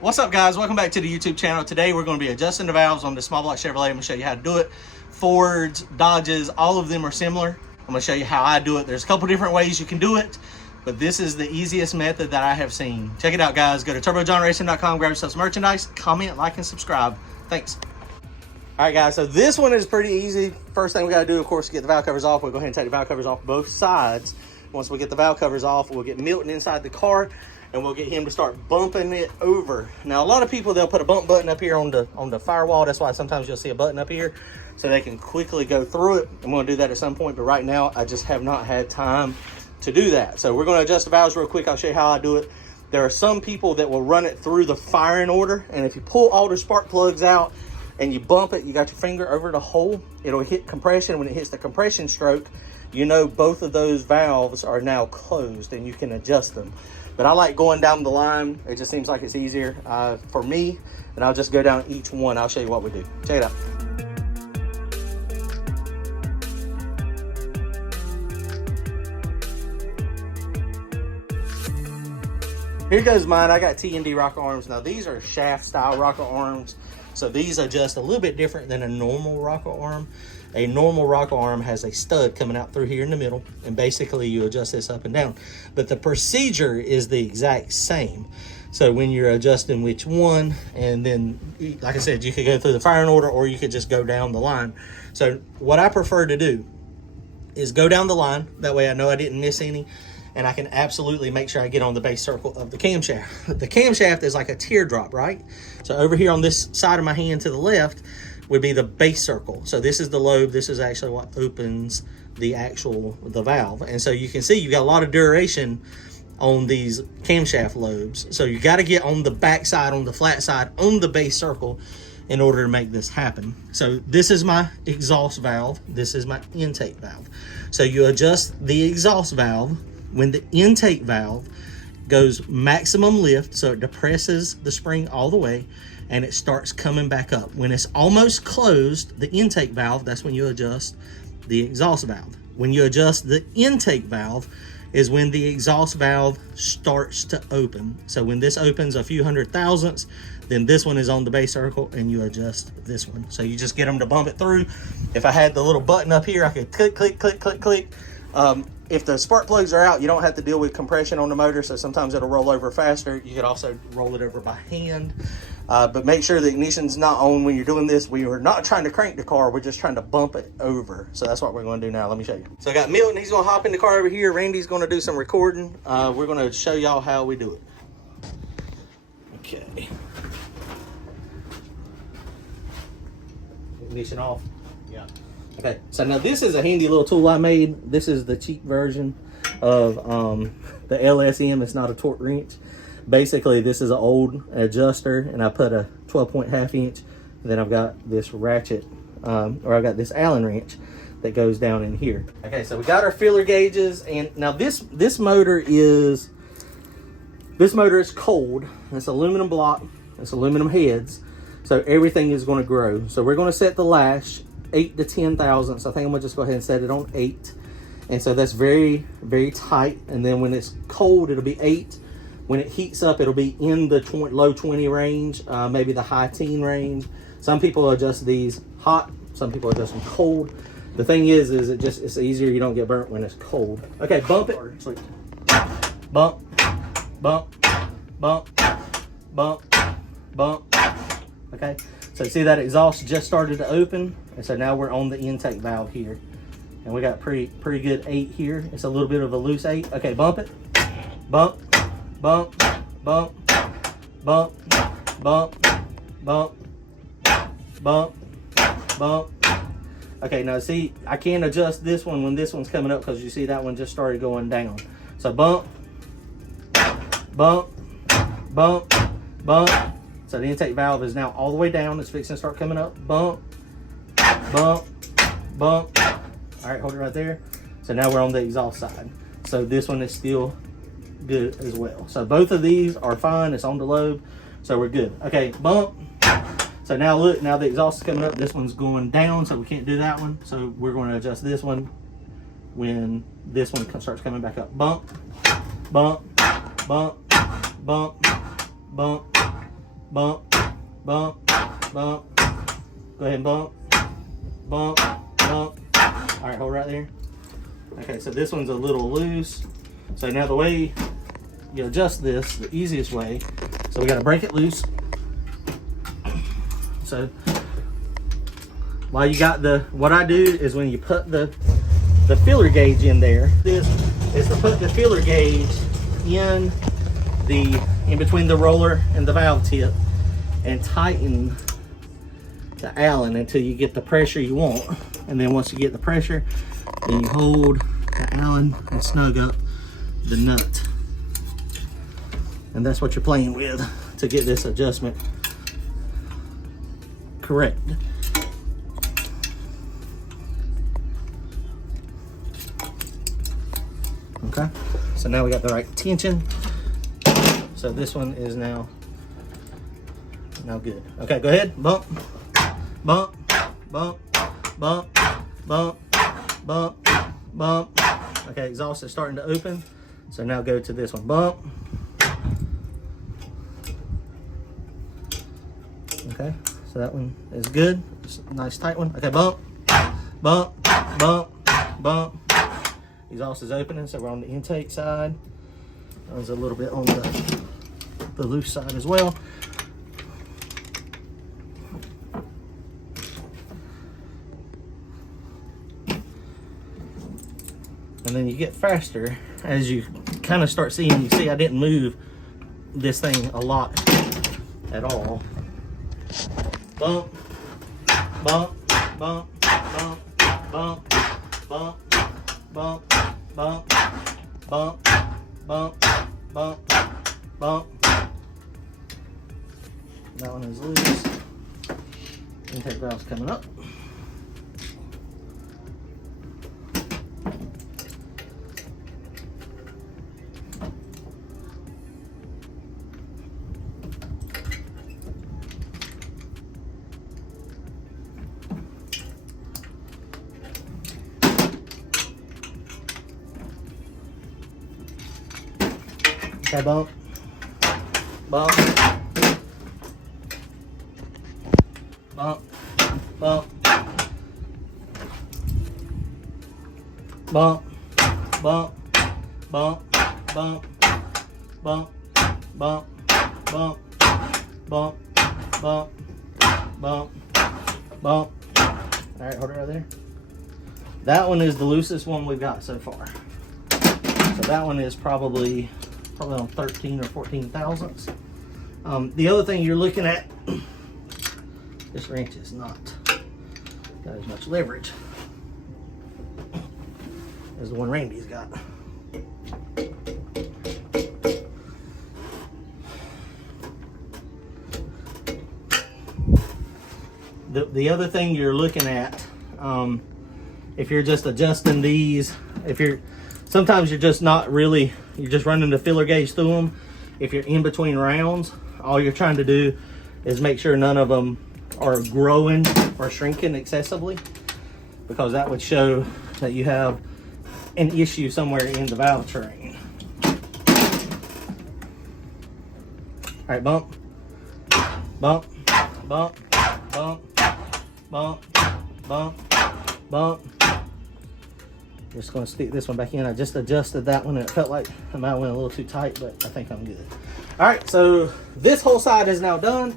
What's up, guys? Welcome back to the YouTube channel. Today we're going to be adjusting the valves on the small block Chevrolet. I'm going to show you how to do it. Fords, Dodges, all of them are similar. I'm going to show you how I do it. There's a couple different ways you can do it, but this is the easiest method that I have seen. Check it out, guys. Go to turbojohnracing.com, grab yourself some merchandise, comment, like, and subscribe. Thanks. All right, guys, so this one is pretty easy. First thing we got to do, of course, is get the valve covers off. We'll go ahead and take the valve covers off both sides. Once we get the valve covers off, we'll get Milton inside the car, and we'll get him to start bumping it over. Now, a lot of people, they'll put a bump button up here on the firewall. That's why sometimes you'll see a button up here so they can quickly go through it. I'm going to do that at some point, but right now I just have not had time to do that. So we're going to adjust the valves real quick. I'll show you how I do it. There are some people that will run it through the firing order, and if you pull all the spark plugs out and you bump it, you got your finger over the hole, it'll hit compression. When it hits the compression stroke, you know both of those valves are now closed and you can adjust them. But I like going down the line. It just seems like it's easier for me, and I'll just go down each one. I'll show you what we do. Check it out. Here goes mine. I got T&D rocker arms. Now these are shaft style rocker arms, so these are just a little bit different than a normal rocker arm. A normal rocker arm has a stud coming out through here in the middle, and basically you adjust this up and down. But the procedure is the exact same. So when you're adjusting which one, and then, like I said, you could go through the firing order or you could just go down the line. So what I prefer to do is go down the line. That way I know I didn't miss any, and I can absolutely make sure I get on the base circle of the camshaft. The camshaft is like a teardrop, right? So over here on this side of my hand to the left would be the base circle. So this is the lobe. This is actually what opens the valve. And so you can see you got a lot of duration on these camshaft lobes. So you got to get on the back side, on the flat side, on the base circle in order to make this happen. So this is my exhaust valve. This is my intake valve. So you adjust the exhaust valve when the intake valve goes maximum lift, so it depresses the spring all the way and it starts coming back up. When it's almost closed, the intake valve, that's when you adjust the exhaust valve. When you adjust the intake valve is when the exhaust valve starts to open. So when this opens a few hundred thousandths, then this one is on the base circle and you adjust this one. So you just get them to bump it through. If I had the little button up here, I could click, click, click, click, click. If the spark plugs are out, you don't have to deal with compression on the motor, so sometimes it'll roll over faster. You could also roll it over by hand, but make sure the ignition's not on when you're doing this. We are not trying to crank the car, we're just trying to bump it over. So that's what we're going to do now. Let me show you. So I got Milton, he's going to hop in the car over here. Randy's going to do some recording. We're going to show y'all how we do it. Okay. Ignition off. Yeah. Okay, so now this is a handy little tool I made. This is the cheap version of the LSM. It's not a torque wrench. Basically, this is an old adjuster, and I put a 12-point half-inch. Then I've got this ratchet, or I've got this Allen wrench that goes down in here. Okay, so we got our filler gauges, and now this motor is cold. It's aluminum block. It's aluminum heads, so everything is going to grow. So we're going to set the lash 8 to 10 thousandths. I think I'm gonna just go ahead and set it on 8, and so that's very, very tight. And then when it's cold, it'll be 8. When it heats up, it'll be in the low 20 range, maybe the high teen range. Some people adjust these hot, some people adjust them cold. The thing is it's easier. You don't get burnt when it's cold. Okay, bump it. Bump, bump, bump, bump, bump. Okay, so see that exhaust just started to open, and so now we're on the intake valve here, and we got pretty good 8 here. It's a little bit of a loose 8. Okay, bump it. Bump, bump, bump, bump, bump, bump, bump, bump. Okay, now see, I can't adjust this one when this one's coming up because you see that one just started going down. So bump, bump, bump, bump. So the intake valve is now all the way down. It's fixing to start coming up. Bump, bump, bump. All right, hold it right there. So now we're on the exhaust side. So this one is still good as well. So both of these are fine. It's on the lobe, so we're good. Okay, bump. So now look, now the exhaust is coming up. This one's going down, so we can't do that one. So we're going to adjust this one when this one starts coming back up. Bump, bump, bump, bump, bump, bump, bump, bump. Go ahead and bump, bump, bump. All right, hold right there. Okay, so this one's a little loose. So now the way you adjust this, the easiest way, so we gotta break it loose. So while you got what I do is when you put the filler gauge in there, this is to put the filler gauge in between the roller and the valve tip and tighten the Allen until you get the pressure you want. And then once you get the pressure, then you hold the Allen and snug up the nut. And that's what you're playing with to get this adjustment correct. Okay, so now we got the right tension. So this one is now good. Okay, go ahead, bump, bump, bump, bump, bump, bump, bump. Okay, exhaust is starting to open. So now go to this one, bump. Okay, so that one is good. It's a nice tight one. Okay, bump, bump, bump, bump. Exhaust is opening, so we're on the intake side. There's a little bit on the loose side as well. And then you get faster as you kind of start seeing. You see I didn't move this thing a lot at all. Bump, bump, bump, bump, bump, bump, bump, bump, bump, bump, bump, bump. That one is loose. Intake valve's coming up. Okay, bump, bump, bump, bump, bump, bump, bump, bump, bump, bump, bump, bump, bump, bump, bump. All right, hold it right there. That one is the loosest one we've got so far. So that one is probably on 13 or 14 thousandths. The other thing you're looking at, this wrench is not got as much leverage as the one Randy's got. The other thing you're looking at, if you're just adjusting these, sometimes you're just not really, you're just running the filler gauge through them. If you're in between rounds, all you're trying to do is make sure none of them are growing or shrinking excessively, because that would show that you have an issue somewhere in the valve train. All right, bump, bump, bump, bump, bump, bump, bump. Just going to stick this one back in. I just adjusted that one and it felt like I might have went a little too tight, but I think I'm good. All right, so this whole side is now done.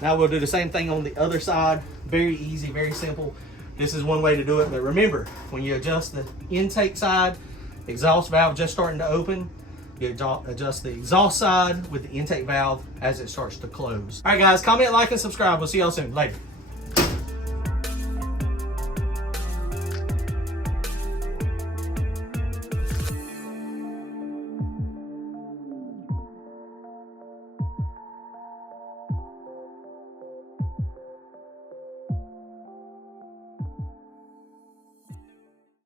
Now we'll do the same thing on the other side. Very easy, very simple. This is one way to do it, but remember, when you adjust the intake side, exhaust valve just starting to open, you adjust the exhaust side with the intake valve as it starts to close. All right, guys, comment, like, and subscribe. We'll see y'all soon. Later.